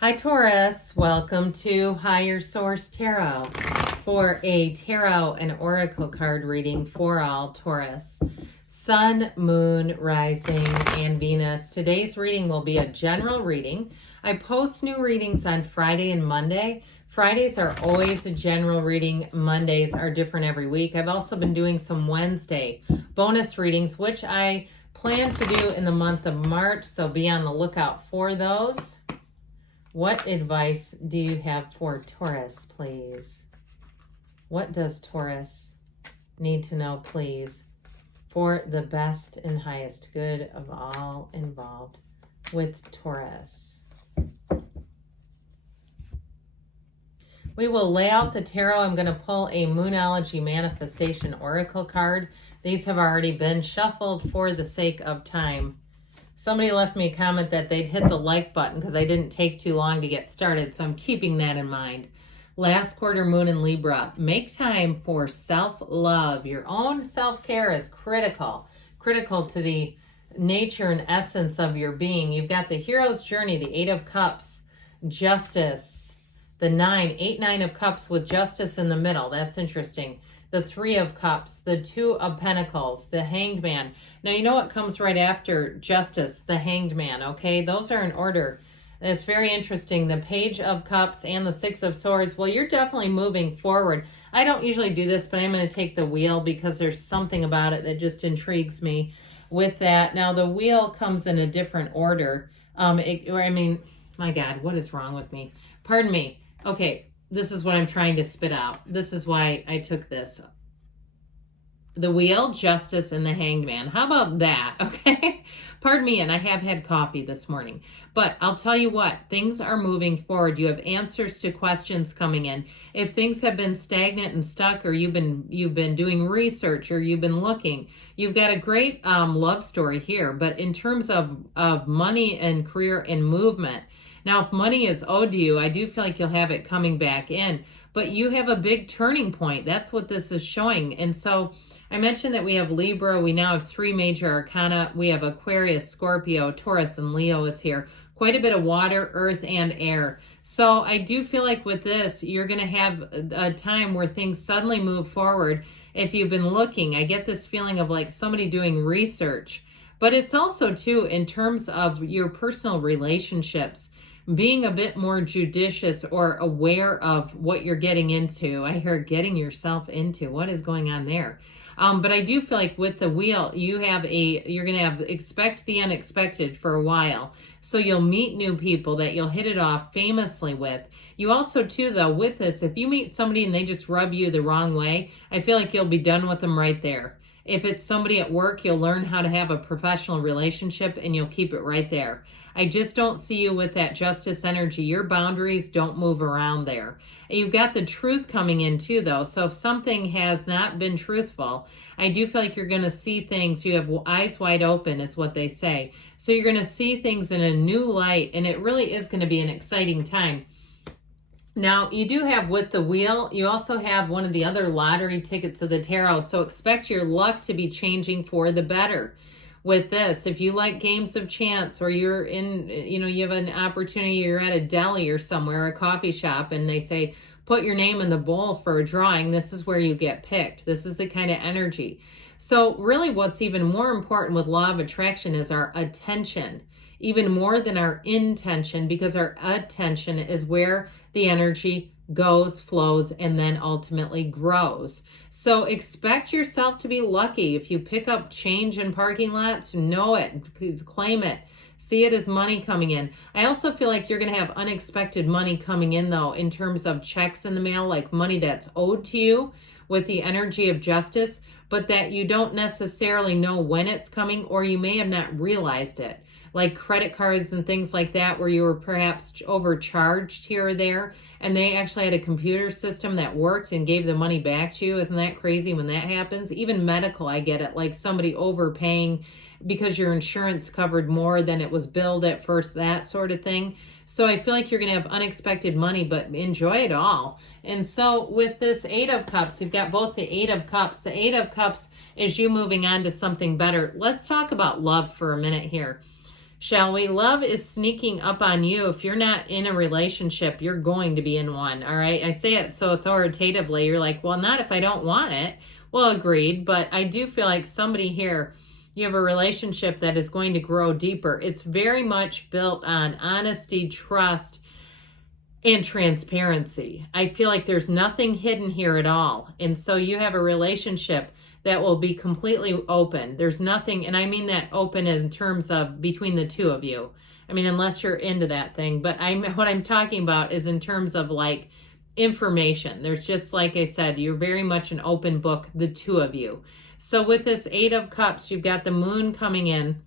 Hi Taurus, welcome to Higher Source Tarot for a tarot and oracle card reading for all Taurus. Sun, Moon, Rising, and Venus. Today's reading will be a general reading. I post new readings on Friday and Monday. Fridays are always a general reading. Mondays are different every week. I've also been doing some Wednesday bonus readings, which I plan to do in the month of March, so be on the lookout for those. What advice do you have for Taurus, please? What does Taurus need to know, please, for the best and highest good of all involved with Taurus? We will lay out the tarot. I'm going to pull a Moonology Manifestation Oracle card. These have already been shuffled for the sake of time. Somebody left me a comment that they'd hit the like button because I didn't take too long to get started, so I'm keeping that in mind. Last quarter, Moon in Libra. Make time for self-love. Your own self-care is critical to the nature and essence of your being. You've got the hero's journey, the 8 of Cups, Justice, the 9 of Cups with Justice in the middle. That's interesting. The 3 of Cups, the 2 of Pentacles, the Hanged Man. Now, you know what comes right after Justice? The Hanged Man, okay? Those are in order. It's very interesting. The Page of Cups and the 6 of Swords. Well, you're definitely moving forward. I don't usually do this, but I'm going to take the wheel because there's something about it that just intrigues me with that. Now, the wheel comes in a different order. My God, what is wrong with me? Pardon me. Okay. This is what I'm trying to spit out. This is why I took this. The Wheel, Justice, and the Hanged Man. How about that? Okay. Pardon me, and I have had coffee this morning. But I'll tell you what, things are moving forward. You have answers to questions coming in. If things have been stagnant and stuck, or you've been doing research, or you've been looking, you've got a great love story here. But in terms of money and career and movement, now, if money is owed to you, I do feel like you'll have it coming back in, but you have a big turning point. That's what this is showing. And so I mentioned that we have Libra. We now have 3 major arcana. We have Aquarius, Scorpio, Taurus, and Leo is here. Quite a bit of water, earth, and air. So I do feel like with this, you're going to have a time where things suddenly move forward. If you've been looking, I get this feeling of like somebody doing research, but it's also too in terms of your personal relationships, being a bit more judicious or aware of what you're getting into. I hear getting yourself into. What is going on there? But I do feel like with the wheel, you're going to have expect the unexpected for a while. So you'll meet new people that you'll hit it off famously with. You also too, though, with this, if you meet somebody and they just rub you the wrong way, I feel like you'll be done with them right there. If it's somebody at work, you'll learn how to have a professional relationship and you'll keep it right there. I just don't see you with that justice energy. Your boundaries don't move around there. And you've got the truth coming in too, though. So if something has not been truthful, I do feel like you're going to see things. You have eyes wide open is what they say. So you're going to see things in a new light, and it really is going to be an exciting time. Now, you do have with the wheel, you also have one of the other lottery tickets of the tarot. So expect your luck to be changing for the better with this. If you like games of chance, or you're in, you have an opportunity, you're at a deli or somewhere, a coffee shop, and they say, put your name in the bowl for a drawing, this is where you get picked. This is the kind of energy. So really what's even more important with law of attraction is our attention. Even more than our intention, because our attention is where the energy goes, flows, and then ultimately grows. So expect yourself to be lucky. If you pick up change in parking lots, know it, claim it, see it as money coming in. I also feel like you're going to have unexpected money coming in, though, in terms of checks in the mail, like money that's owed to you with the energy of justice, but that you don't necessarily know when it's coming, or you may have not realized it. Like credit cards and things like that, where you were perhaps overcharged here or there, and they actually had a computer system that worked and gave the money back to you. Isn't that crazy when that happens? Even medical, I get it, like somebody overpaying because your insurance covered more than it was billed at first, that sort of thing. So I feel like you're going to have unexpected money, but enjoy it all. And so with this 8 of Cups, you've got both the 8 of Cups. The 8 of Cups is you moving on to something better. Let's talk about love for a minute here. Shall we? Love is sneaking up on you. If you're not in a relationship, you're going to be in one, all right? I say it so authoritatively. You're like, well, not if I don't want it. Well, agreed, but I do feel like somebody here, you have a relationship that is going to grow deeper. It's very much built on honesty, trust, and transparency. I feel like there's nothing hidden here at all. And so you have a relationship that will be completely open. There's nothing, and I mean that open in terms of between the two of you. I mean, unless you're into that thing. But what I'm talking about is in terms of like information. There's just, like I said, you're very much an open book, the two of you. So with this 8 of Cups, you've got the moon coming in.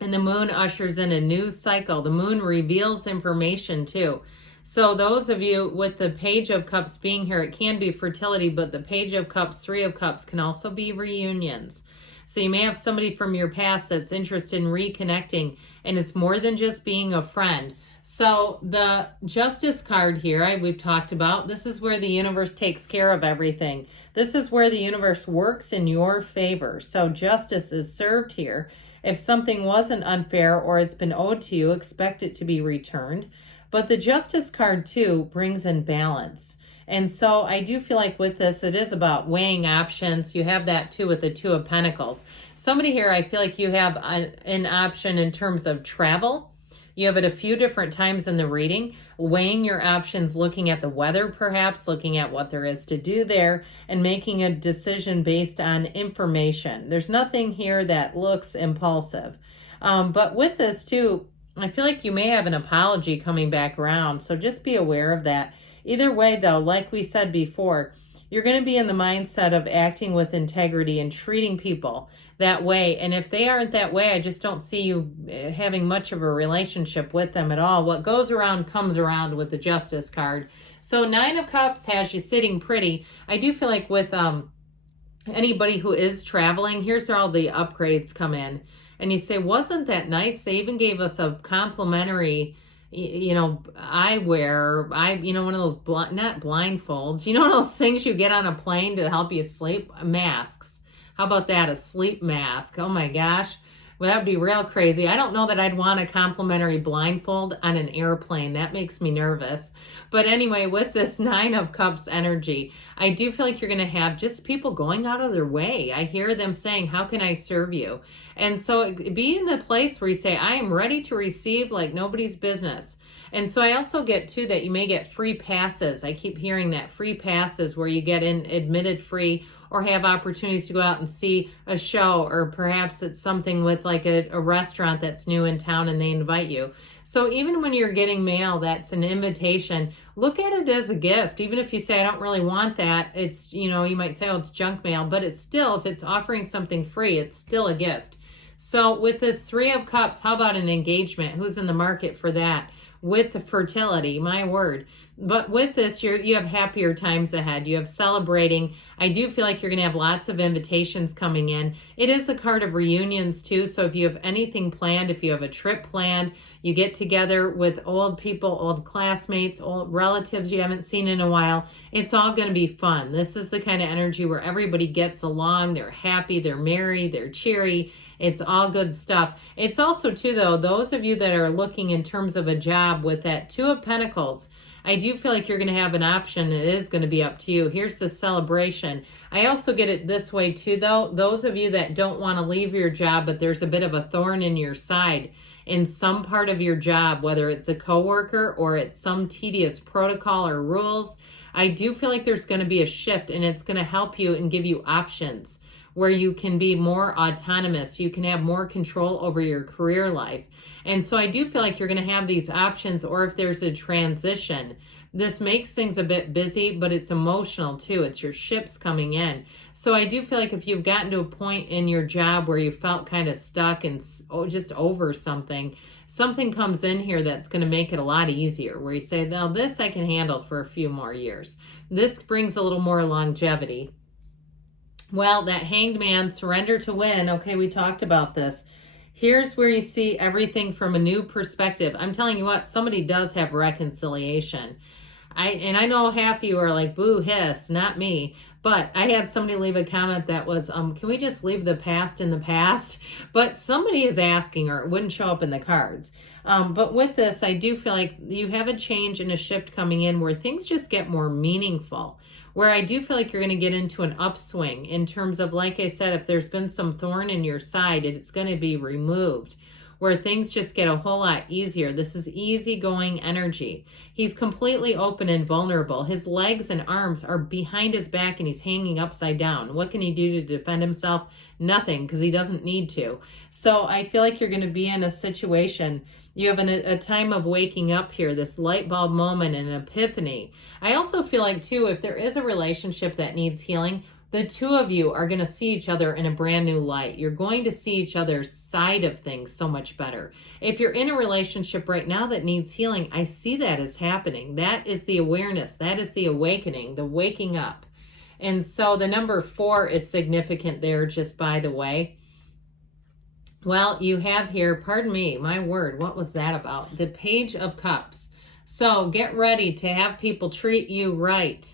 And the moon ushers in a new cycle. The moon reveals information too. So those of you with the Page of Cups being here, it can be fertility, but the Page of Cups, 3 of Cups can also be reunions. So you may have somebody from your past that's interested in reconnecting, and it's more than just being a friend. So the Justice card here, we've talked about, this is where the universe takes care of everything. This is where the universe works in your favor. So justice is served here. If something wasn't unfair or it's been owed to you, expect it to be returned. But the Justice card too brings in balance. And so I do feel like with this, it is about weighing options. You have that too with the 2 of Pentacles. Somebody here, I feel like you have an option in terms of travel. You have it a few different times in the reading, weighing your options, looking at the weather perhaps, looking at what there is to do there, and making a decision based on information. There's nothing here that looks impulsive. But with this too, I feel like you may have an apology coming back around, so just be aware of that. Either way, though, like we said before, you're going to be in the mindset of acting with integrity and treating people that way. And if they aren't that way, I just don't see you having much of a relationship with them at all. What goes around comes around with the Justice card. So 9 of Cups has you sitting pretty. I do feel like with anybody who is traveling, here's where all the upgrades come in. And you say, wasn't that nice? They even gave us a complimentary, eyewear, one of those, not blindfolds, one of those things you get on a plane to help you sleep, masks. How about that? A sleep mask. Oh my gosh. Well, that would be real crazy. I don't know that I'd want a complimentary blindfold on an airplane. That makes me nervous. But anyway, with this 9 of Cups energy, I do feel like you're going to have just people going out of their way. I hear them saying, how can I serve you? And so be in the place where you say, I am ready to receive like nobody's business. And so I also get too that you may get free passes. I keep hearing that, free passes where you get in admitted free, or have opportunities to go out and see a show, or perhaps it's something with like a restaurant that's new in town and they invite you. So even when you're getting mail that's an invitation, look at it as a gift. Even if you say, I don't really want that, it's, you might say, oh, it's junk mail, but it's still, if it's offering something free, it's still a gift. So with this 3 of Cups, how about an engagement? Who's in the market for that? With the fertility, my word. But with this, you have happier times ahead. You have celebrating. I do feel like you're going to have lots of invitations coming in. It is a card of reunions too. So if you have anything planned, if you have a trip planned, you get together with old people, old classmates, old relatives you haven't seen in a while, it's all going to be fun. This is the kind of energy where everybody gets along. They're happy, they're merry, they're cheery. It's all good stuff. It's also too, though, those of you that are looking in terms of a job with that 2 of Pentacles, I do feel like you're going to have an option. It is going to be up to you. Here's the celebration. I also get it this way too, though. Those of you that don't want to leave your job, but there's a bit of a thorn in your side in some part of your job, whether it's a coworker or it's some tedious protocol or rules, I do feel like there's going to be a shift, and it's going to help you and give you options where you can be more autonomous. You can have more control over your career life. And so I do feel like you're going to have these options, or if there's a transition, this makes things a bit busy, but it's emotional too. It's your ships coming in. So I do feel like if you've gotten to a point in your job where you felt kind of stuck and just over something, something comes in here that's going to make it a lot easier, where you say, now this I can handle for a few more years. This brings a little more longevity. Well, that Hanged Man, surrender to win. Okay, we talked about this. Here's where you see everything from a new perspective. I'm telling you what, somebody does have reconciliation. I know half of you are like, boo hiss, not me. But I had somebody leave a comment that was, can we just leave the past in the past? But somebody is asking, or it wouldn't show up in the cards. But with this, I do feel like you have a change and a shift coming in where things just get more meaningful. Where I do feel like you're going to get into an upswing in terms of, like I said, if there's been some thorn in your side, it's going to be removed. Where things just get a whole lot easier. This is easygoing energy. He's completely open and vulnerable. His legs and arms are behind his back and he's hanging upside down. What can he do to defend himself? Nothing, because he doesn't need to. So I feel like you're going to be in a situation. You have a time of waking up here, this light bulb moment and an epiphany. I also feel like, too, if there is a relationship that needs healing, the two of you are going to see each other in a brand new light. You're going to see each other's side of things so much better. If you're in a relationship right now that needs healing, I see that as happening. That is the awareness. That is the awakening, the waking up. And so the number 4 is significant there, just by the way. Well, you have here, pardon me, my word, what was that about? The Page of Cups. So get ready to have people treat you right.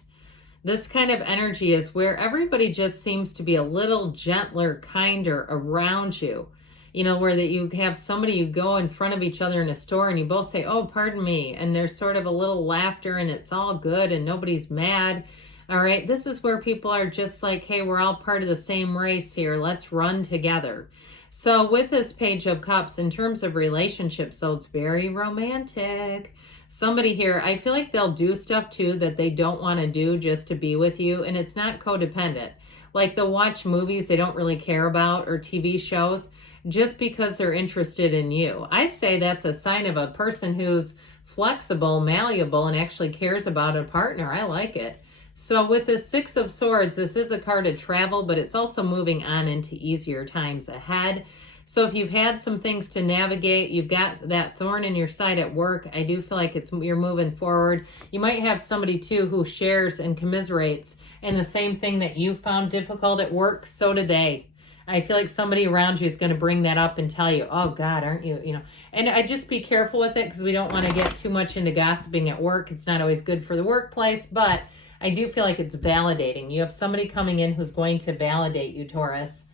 This kind of energy is where everybody just seems to be a little gentler, kinder around you. You know, where that you have somebody, you go in front of each other in a store and you both say, oh, pardon me. And there's sort of a little laughter and it's all good and nobody's mad. All right. This is where people are just like, hey, we're all part of the same race here. Let's run together. So with this Page of Cups, in terms of relationships, so it's very romantic. Somebody here, I feel like they'll do stuff too that they don't want to do just to be with you. And it's not codependent. Like they'll watch movies they don't really care about or TV shows just because they're interested in you. I say that's a sign of a person who's flexible, malleable, and actually cares about a partner. I like it. So with the 6 of Swords, this is a card of travel, but it's also moving on into easier times ahead. So if you've had some things to navigate, you've got that thorn in your side at work, I do feel like you're moving forward. You might have somebody too who shares and commiserates in the same thing that you found difficult at work, so do they. I feel like somebody around you is going to bring that up and tell you, oh God, aren't you, you know. And I just be careful with it because we don't want to get too much into gossiping at work. It's not always good for the workplace, but I do feel like it's validating. You have somebody coming in who's going to validate you, Taurus.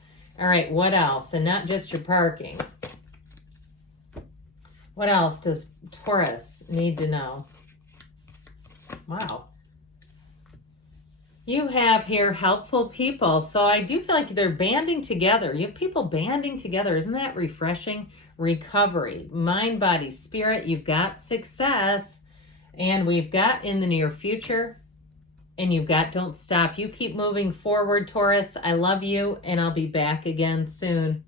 All right, what else? And not just your parking. What else does Taurus need to know? Wow. You have here helpful people. So I do feel like they're banding together. You have people banding together. Isn't that refreshing? Recovery, mind, body, spirit. You've got success. And we've got in the near future. And you've got don't stop. You keep moving forward, Taurus. I love you, and I'll be back again soon.